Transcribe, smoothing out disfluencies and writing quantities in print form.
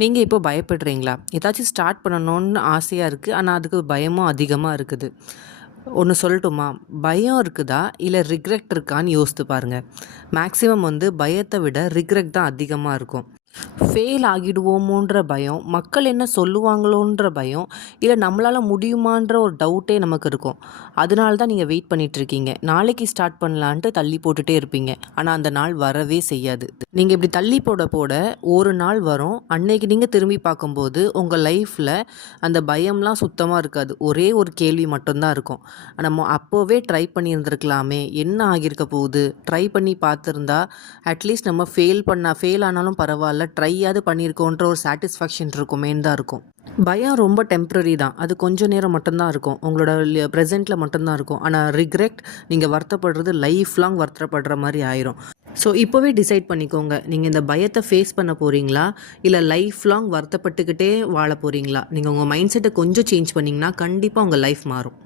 நீங்கள் இப்போ பயப்படுறீங்களா? ஏதாச்சும் ஸ்டார்ட் பண்ணணும்னு ஆசையாக இருக்குது. ஆனால் அதுக்கு பயமும் அதிகமாக இருக்குது. ஒன்று சொல்லட்டுமா? பயம் இருக்குதா இல்லை ரிக்ரெட் இருக்கான்னு யோசித்து பாருங்கள். மேக்ஸிமம் பயத்தை விட ரிக்ரெட் தான் அதிகமாக இருக்கும். ஃபெயில் ஆகிடுவோமோன்ற பயம், மக்கள் என்ன சொல்லுவாங்களோன்ற பயம், இல்லை நம்மளால் முடியுமான்ற ஒரு டவுட்டே நமக்கு இருக்கும். அதனால தான் நீங்கள் வெயிட் பண்ணிகிட்ருக்கீங்க. நாளைக்கு ஸ்டார்ட் பண்ணலான்ட்டு தள்ளி போட்டுகிட்டே இருப்பீங்க. ஆனால் அந்த நாள் வரவே செய்யாது. நீங்கள் இப்படி தள்ளி போட போட ஒரு நாள் வரும். அன்னைக்கு நீங்கள் திரும்பி பார்க்கும்போது உங்கள் லைஃப்பில் அந்த பயம்லாம் சுத்தமாக இருக்காது. ஒரே ஒரு கேள்வி மட்டும்தான் இருக்கும். நம்ம அப்போவே ட்ரை பண்ணியிருந்துருக்கலாமே, என்ன ஆகியிருக்க போகுது, ட்ரை பண்ணி பார்த்துருந்தா அட்லீஸ்ட் நம்ம ஃபெயில் ஆனாலும் பரவாயில்ல, ட்ரையாவது பண்ணியிருக்கோன்ற ஒரு சாட்டிஸ்ஃபேக்ஷன் இருக்குமேன்னு தான் இருக்கும். பயம் ரொம்ப டெம்ப்ரரி தான். அது கொஞ்சம் நேரம் மட்டும்தான் இருக்கும். உங்களோட ப்ரெசென்ட்டில் மட்டும்தான் இருக்கும். ஆனால் ரிக்ரெட், நீங்கள் வருத்தப்படுறது லைஃப் லாங் வருத்தப்படுற மாதிரி ஆயிரும். ஸோ இப்போவே டிசைட் பண்ணிக்கோங்க. நீங்கள் இந்த பயத்தை ஃபேஸ் பண்ண போகிறீங்களா, இல்லை லைஃப் லாங் வருத்தப்பட்டுக்கிட்டே வாழ போகிறீங்களா? நீங்கள் உங்கள் மைண்ட் செட்டை கொஞ்சம் சேஞ்ச் பண்ணிங்கன்னா கண்டிப்பாக உங்கள் லைஃப் மாறும்.